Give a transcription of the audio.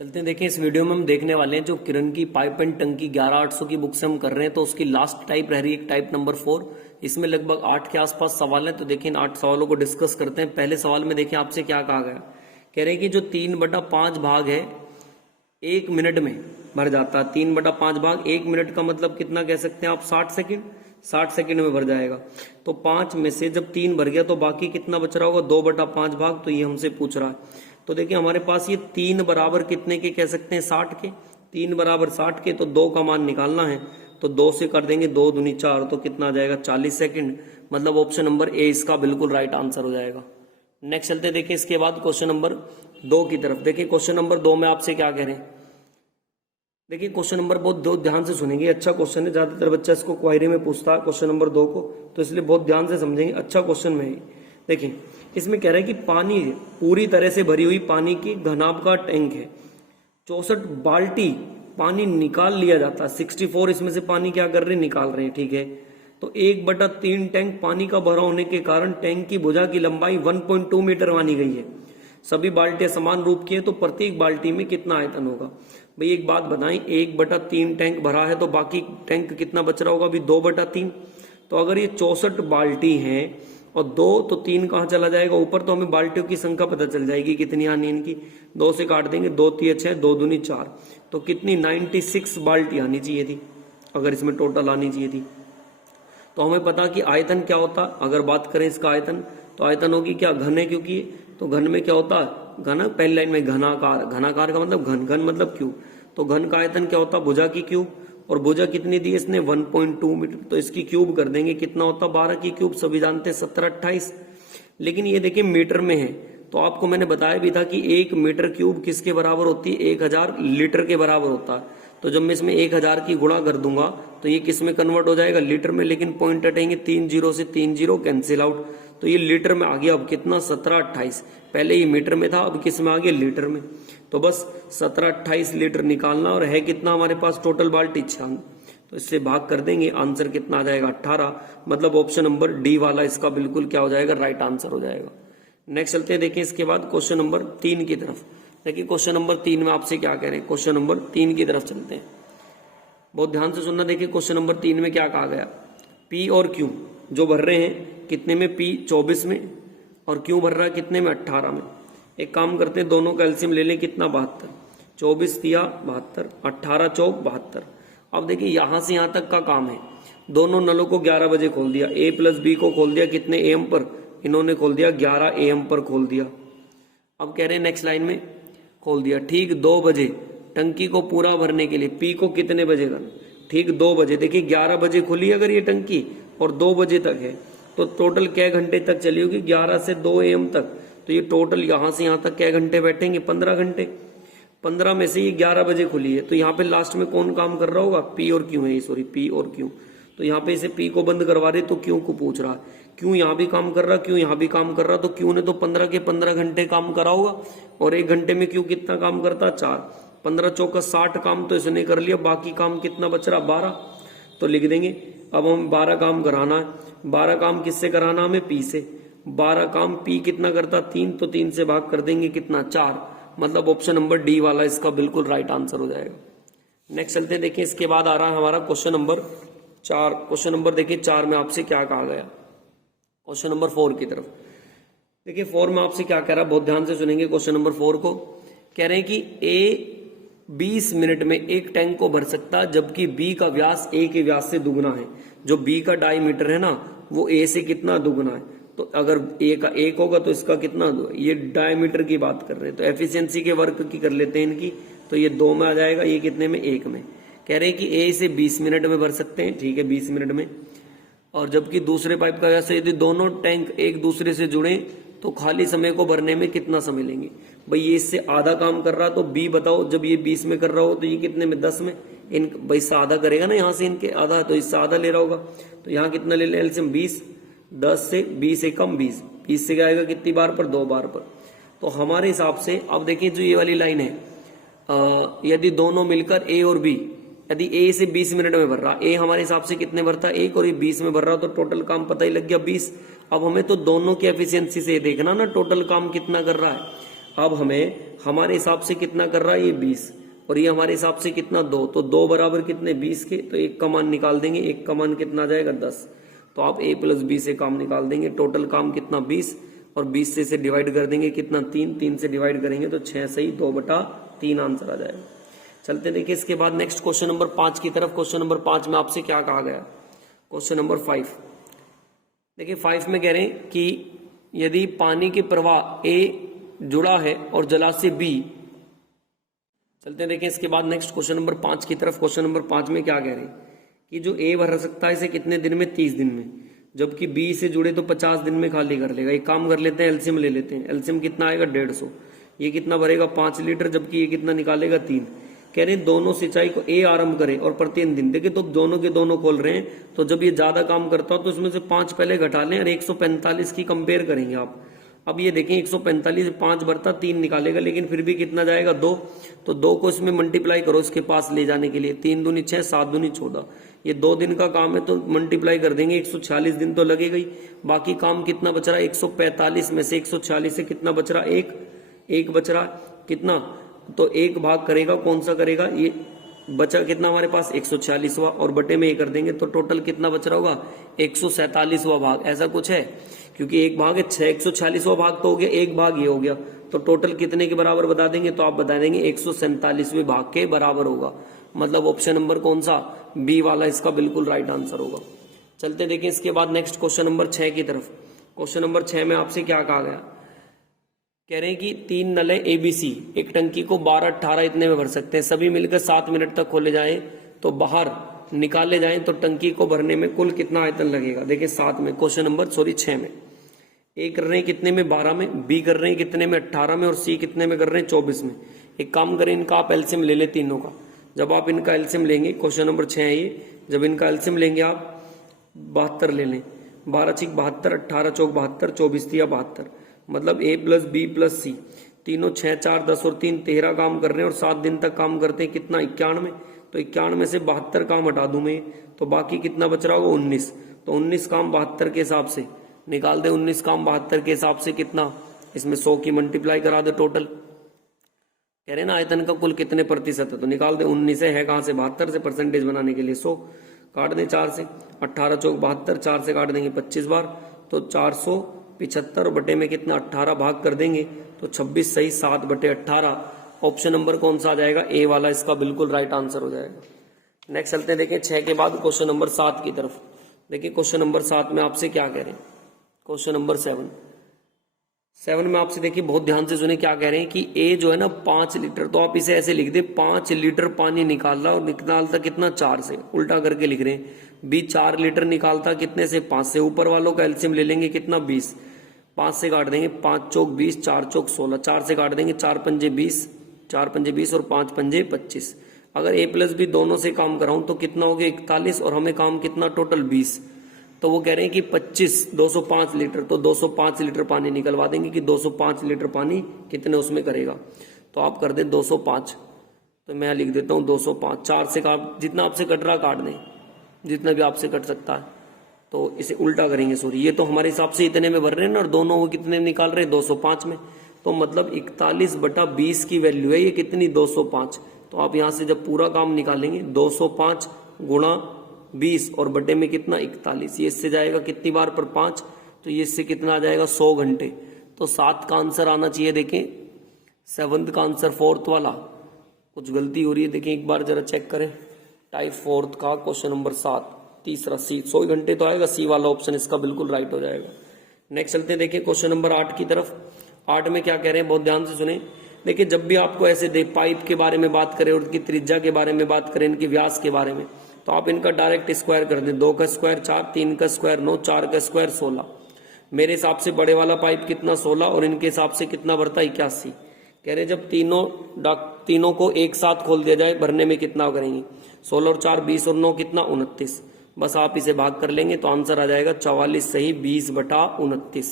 चलते हैं। देखें, इस वीडियो में हम देखने वाले हैं जो किरण की पाइप एंड टंकी 11800 की बुक से हम कर रहे हैं, तो उसकी लास्ट टाइप रह रही है टाइप नंबर 4। इसमें लगभग 8 के आसपास सवाल हैं, तो देखिए इन 8 सवालों को डिस्कस करते हैं। पहले सवाल में देखिए आपसे क्या कहा गया। कह रहे हैं कि जो 3/5 भाग है 1 मिनट में भर जाता है। 3/5 भाग 1 मिनट का मतलब कितना कह सकते हैं आप? 60 सेकेंड। 60 सेकेंड में भर जाएगा। तो 5 में से जब 3 भर गया तो बाकी कितना बच रहा होगा? 2/5 भाग। तो ये हमसे पूछ रहा है। तो देखिए हमारे पास ये 3 बराबर कितने के कह सकते हैं? 60 के। 3 बराबर 60 के, तो 2 का मान निकालना है तो 2 से कर देंगे, 2 दूनी 4, तो कितना आ जाएगा? 40 सेकेंड। मतलब ऑप्शन नंबर ए इसका बिल्कुल राइट आंसर हो जाएगा। नेक्स्ट चलते देखिए इसके बाद क्वेश्चन नंबर 2 की तरफ। देखिए क्वेश्चन नंबर 2 में आपसे क्या कह रहे हैं। देखिए क्वेश्चन नंबर बहुत दो ध्यान से सुनेंगे, अच्छा क्वेश्चन है। ज्यादातर बच्चा इसको क्वेरी में पूछता है क्वेश्चन नंबर 2 को, तो इसलिए बहुत ध्यान से समझेंगे, अच्छा क्वेश्चन में। देखिए इसमें कह रहा है कि पानी पूरी तरह से भरी हुई पानी की घनाभ का टैंक है। 64 बाल्टी पानी निकाल लिया जाता है। 64 इसमें से पानी क्या कर रहे हैं? निकाल रहे हैं, ठीक है। तो 1/3 टैंक पानी का भरा होने के कारण टैंक की भुजा की लंबाई 1.2 मीटर मानी गई है। सभी बाल्टियां समान रूप की है, तो प्रत्येक बाल्टी में कितना आयतन होगा? भाई एक बात बताएं, 1/3 टैंक भरा है तो बाकी टैंक कितना बच रहा होगा? अभी 2/3। तो अगर ये 64 बाल्टी है और 2, तो 3 कहां चला जाएगा? ऊपर। तो हमें बाल्टियों की संख्या पता चल जाएगी कितनी आनी इनकी। 2 से काट देंगे, 2 3 6, 2 दूनी 4, तो कितनी? 96 बाल्टी आनी चाहिए थी, अगर इसमें टोटल आनी चाहिए थी। तो हमें पता कि आयतन क्या होता, अगर बात करें इसका आयतन, तो आयतन होगी क्या? घन है, क्योंकि तो घन में क्या होता है? घन। पहली लाइन में घनाकार, घनाकार का मतलब घन, घन मतलब क्यूब। तो घन का आयतन क्या होता? भुजा की क्यूब। और भुजा कितनी दी इसने? 1.2 मीटर। तो इसकी क्यूब कर देंगे, कितना होता? 12 की क्यूब, सभी जानते हैं 17 28। लेकिन ये देखिए मीटर में है, तो आपको मैंने बताया भी था कि 1 मीटर क्यूब किसके बराबर होती है? 1000 लीटर के बराबर होता है। तो जब मैं इसमें 1000 की गुणा कर दूंगा तो ये किस में कन्वर्ट हो जाएगा? लीटर में। लेकिन पॉइंट हटेंगे, 3 जीरो से 3 जीरो कैंसिल आउट, तो ये लीटर में आ गया। अब कितना? 17 28। पहले ये मीटर में था, अब किस में आ गया? लीटर में। तो बस 17 28 लीटर निकालना, और है कितना हमारे पास टोटल बाल्टी? 6। तो इससे भाग कर देंगे, आंसर कितना आ जाएगा? 18। मतलब ऑप्शन नंबर डी वाला इसका बिल्कुल क्या हो जाएगा? राइट आंसर हो जाएगा। नेक्स्ट चलते हैं, देखिए इसके बाद क्वेश्चन नंबर 3 की तरफ। देखिए क्वेश्चन नंबर 3 में आपसे क्या कह रहे हैं। क्वेश्चन नंबर 3 की तरफ चलते हैं, बहुत ध्यान से सुनना। देखिए क्वेश्चन नंबर 3 में क्या कहा गया। पी और क्यू जो भर रहे हैं कितने में? पी 24 में, और क्यू भर रहा है कितने में? 18 में। एक काम करते हैं, दोनों का एलसीएम ले लें, कितना? 72। 24 दिया 72, 18 चौक 72। अब देखिए यहां से यहां तक का काम है। दोनों नलों को 11 बजे खोल दिया, ए प्लस बी को खोल दिया कितने? एम पर। इन्होंने खोल दिया 11 एम पर खोल दिया। अब कह रहे हैं नेक्स्ट लाइन में खोल दिया, ठीक 2 बजे टंकी को पूरा भरने के लिए पी को कितने बजे करना? ठीक 2 बजे। देखिए 11 बजे खुली अगर ये टंकी और 2 बजे तक है, तो टोटल क्या घंटे तक चली होगी? 11 से 2 AM तक। तो ये टोटल यहां से यहां तक क्या घंटे बैठेंगे? 15 घंटे। 15 में से ये 11 बजे खुली है, तो यहाँ पे लास्ट में कौन काम कर रहा होगा? पी और क्यू है, सॉरी पी और क्यू। तो यहाँ पे इसे पी को बंद करवा रहे, तो क्यू को पूछ रहा। क्यू यहाँ भी काम कर रहा, क्यू यहाँ भी काम कर रहा, तो क्यू ने तो 15 के 15 घंटे काम करा होगा, और 1 घंटे में क्यू कितना काम करता? 4। 15 चौका 60 काम तो इसने कर लिया, बाकी काम कितना बच रहा? 12। तो लिख देंगे, अब हम 12 काम कराना है। 12 काम किससे कराना? हमें पी से। 12 काम पी कितना करता? 3, तो 3 से भाग कर देंगे, कितना? 4। मतलब ऑप्शन नंबर डी वाला इसका बिल्कुल राइट आंसर हो जाएगा। नेक्स्ट चलते हैं, देखिए इसके बाद आ रहा है हमारा क्वेश्चन नंबर 4। क्वेश्चन नंबर देखिए 4 में आपसे क्या कहा गया। क्वेश्चन नंबर 4 की तरफ देखिए। 4 में आपसे क्या कह रहा है, बहुत ध्यान से सुनेंगे क्वेश्चन नंबर 4 को। कह रहे हैं कि ए 20 मिनट में एक टैंक को भर सकता है, जबकि बी का व्यास ए के व्यास से दुगना है। जो बी का डायमीटर है ना, वो ए से कितना? दुगना है। तो अगर ए का 1 होगा तो इसका कितना? ये डायमीटर की बात कर रहे हैं, तो एफिशिएंसी के वर्क की कर लेते हैं इनकी। तो ये 2 में आ जाएगा, ये कितने में? 1 में। कह रहे हैं कि ए से 20 मिनट में भर सकते हैं, ठीक है 20 मिनट में। और जबकि दूसरे पाइप का व्यास, यदि दोनों टैंक एक दूसरे से जुड़े तो खाली समय को भरने में कितना समय लेंगे? भाई ये इससे आधा काम कर रहा, तो बी बताओ, जब ये 20 में कर रहा हो तो ये कितने में? 10 में। इन भाई इससे आधा करेगा ना, यहाँ से इनके आधा, तो इससे आधा ले रहा होगा। तो यहाँ कितना ले लें एलसीएम? 20। 10 से 20 से कम 20। 20 से क्या आएगा? कितनी बार पर? 2 बार पर। तो हमारे हिसाब से अब देखिए जो ये वाली लाइन है, यदि दोनों मिलकर ए और बी, यदि ए से 20 मिनट में भर रहा, ए हमारे हिसाब से कितने भरता? 1, और ये 20 में भर रहा, तो टोटल काम पता ही लग गया 20। अब हमें तो दोनों की एफिशिएंसी से देखना ना टोटल काम कितना कर रहा है। अब हमें हमारे हिसाब से कितना कर रहा है ये 20 और ये हमारे हिसाब से कितना 2, तो 2 बराबर कितने 20 के, तो 1 का मान निकाल देंगे, 1 का मान कितना आ जाएगा 10। तो आप a + b से काम निकाल देंगे, टोटल काम कितना 20 और 20 से इसे डिवाइड कर देंगे कितना 3 से डिवाइड करेंगे तो 6 सही 2/3 आंसर आ जाएगा। चलते देखिए इसके बाद नेक्स्ट क्वेश्चन नंबर 5 की तरफ। क्वेश्चन नंबर 5 में आपसे क्या कहा गया, क्वेश्चन नंबर 5 देखिए 5 में कह रहे हैं कि यदि पानी के प्रवाह A जुड़ा है और जलाशय B, चलते हैं देखें इसके बाद नेक्स्ट क्वेश्चन नंबर 5 की तरफ। क्वेश्चन नंबर 5 में क्या कह रहे हैं कि जो A भर सकता है इसे कितने दिन में, 30 दिन में, जबकि B से जुड़े तो 50 दिन में खाली कर लेगा। एक काम कर लेते हैं, एलसीएम ले लेते हैं। एलसीएम कितना आएगा 150, ये कितना भरेगा 5 लीटर, जबकि ये कितना निकालेगा 3। कह रहे हैं दोनों सिंचाई को A आरंभ करे और प्रतिदिन दिन, देखिए तो दोनों के दोनों खोल रहे हैं, तो जब ये ज्यादा काम करता हो तो इसमें से 5 पहले घटा लें और 145 की कंपेयर करेंगे आप। अब ये देखें 145 5 बढ़ता 3 निकालेगा, लेकिन फिर भी कितना जाएगा 2, तो 2 को इसमें मल्टीप्लाई करो इसके पास ले जाने के लिए, 3 दूनी 6 7 दूनी 14, ये 2 दिन का काम है तो मल्टीप्लाई कर देंगे, 146 दिन तो लगेगा ही। बाकी काम कितना बच रहा है, 145 में से 146 से कितना बच रहा, एक बच रहा कितना, तो 1 भाग करेगा, कौन सा करेगा, ये बचा कितना हमारे पास 146वां और बटे में ये कर देंगे तो टोटल कितना बच रहा होगा 147वां भाग, ऐसा कुछ है, क्योंकि 1 भाग है 6, 146वां भाग तो हो गया, 1 भाग ये हो गया, तो टोटल कितने के बराबर बता देंगे, तो आप बता देंगे 147वें भाग के बराबर होगा। मतलब ऑप्शन नंबर कौन सा, बी वाला इसका बिल्कुल राइट आंसर होगा। चलते देखें इसके बाद नेक्स्ट क्वेश्चन नंबर 6 की तरफ। क्वेश्चन नंबर 6 में आपसे क्या कहा गया, कह रहे हैं कि 3 नलें ABC एक टंकी को 12-18 इतने में भर सकते हैं, सभी मिलकर 7 मिनट तक खोले जाएं तो बाहर निकाले जाएं तो टंकी को भरने में कुल कितना आयतन लगेगा। देखिए 7 में, क्वेश्चन नंबर 6 में, A कर रहे हैं कितने में 12 में, B कर रहे हैं कितने में 18 में और C कितने में कर रहे हैं 24 में। एक काम करें, इनका आप एलसीएम ले लें तीनों का। जब आप इनका एलसीएम लेंगे, क्वेश्चन नंबर 6 है ये, जब इनका एलसीएम लेंगे आप 72 ले लें, 12 × 72, 18 × 4 72, 24 × 72, मतलब A + B + C, तीनों 6 4 10 और 3 13 काम कर रहे हैं और 7 दिन तक काम करते हैं, कितना 91, तो 91 में से 72 काम हटा दूं मैं, तो बाकी कितना बच रहा होगा 19, तो 19 काम 72 के हिसाब से निकाल दे, 19 काम 72 के हिसाब से कितना, इसमें 100 की मल्टीप्लाई करा दे, टोटल कह रहे ना आयतन का कुल कितने प्रतिशत है, तो निकाल दे, 19 है कहां से 72 से, परसेंटेज बनाने के लिए 100 काट दें 4 से, 18 × 4 72, 4 से काट देंगे 25 बार, तो 475 और बटे में कितना 18 भाग कर देंगे तो 26 सही 7/18। ऑप्शन नंबर कौन सा आ जाएगा, ए वाला इसका बिल्कुल राइट आंसर हो जाएगा। नेक्स्ट चलते हैं, देखें 6 के बाद क्वेश्चन नंबर 7 की तरफ। देखिए क्वेश्चन नंबर 7 में आपसे क्या कह रहे हैं, क्वेश्चन नंबर 7 में आपसे देखिए बहुत ध्यान से सुने, क्या कह रहे हैं कि ए जो है ना 5 लीटर, तो आप इसे ऐसे लिख दे 5 लीटर पानी निकाल रहा और निकालता कितना 4 से, उल्टा करके लिख रहे हैं। बी 4 लीटर निकालता कितने से 5 से, ऊपर वालों का एलसीएम ले लेंगे कितना 20, 5 से काट देंगे, 5 चौक 20, 4 चौक 16, 4 से काट देंगे, 4 पंजे 20, 4 पंजे 20 और 5 पंजे 25। अगर A + B दोनों से काम कराऊं तो कितना हो गया 41 और हमें काम कितना टोटल 20, तो वो कह रहे हैं कि 25 205 लीटर, तो 205 लीटर पानी निकलवा देंगे कि 205 लीटर पानी कितने उसमें करेगा, तो आप कर दें 205, तो मैं लिख देता हूं 205, 4 से काट, जितना आपसे कट रहा काट दें, जितना भी आपसे कट सकता है, तो इसे उल्टा करेंगे, सॉरी ये तो हमारे हिसाब से इतने में भर रहे हैं ना, और दोनों वो कितने निकाल रहे हैं 205 में, तो मतलब 41/20 की वैल्यू है ये कितनी 205। तो आप यहां से जब पूरा काम निकालेंगे 205 × 20 और बटे में कितना 41, ये इससे जाएगा कितनी बार पर 5, तो ये इससे कितना आ जाएगा 100 घंटे। तो 7 का आंसर आना चाहिए। देखें 7th का आंसर 4th वाला, कुछ गलती हो रही है, देखें एक बार जरा चेक करें। टाइप 4th का क्वेश्चन नंबर 7 तीसरा सी, 100 घंटे तो आएगा, सी वाला ऑप्शन इसका बिल्कुल राइट हो जाएगा। नेक्स्ट चलते हैं, देखिए क्वेश्चन नंबर 8 की तरफ। 8 में क्या कह रहे हैं, बहुत ध्यान से सुने। देखिए जब भी आपको ऐसे दे, पाइप के बारे में बात करें, उनकी त्रिज्या के बारे में बात करें, इनके व्यास के बारे में, तो आप इनका डायरेक्ट स्क्वायर कर दें। 2 का स्क्वायर 4, 3 का स्क्वायर 9, 4 का स्क्वायर 16। मेरे हिसाब से बड़े वाला पाइप कितना 16 और इनके हिसाब से कितना बढ़ता 81। कह रहे जब तीनों को एक साथ खोल दिया जाए भरने में कितना करेंगे, 16 और 4 20 और 9 कितना 29। बस आप इसे भाग कर लेंगे तो आंसर आ जाएगा 44 सही 20/29।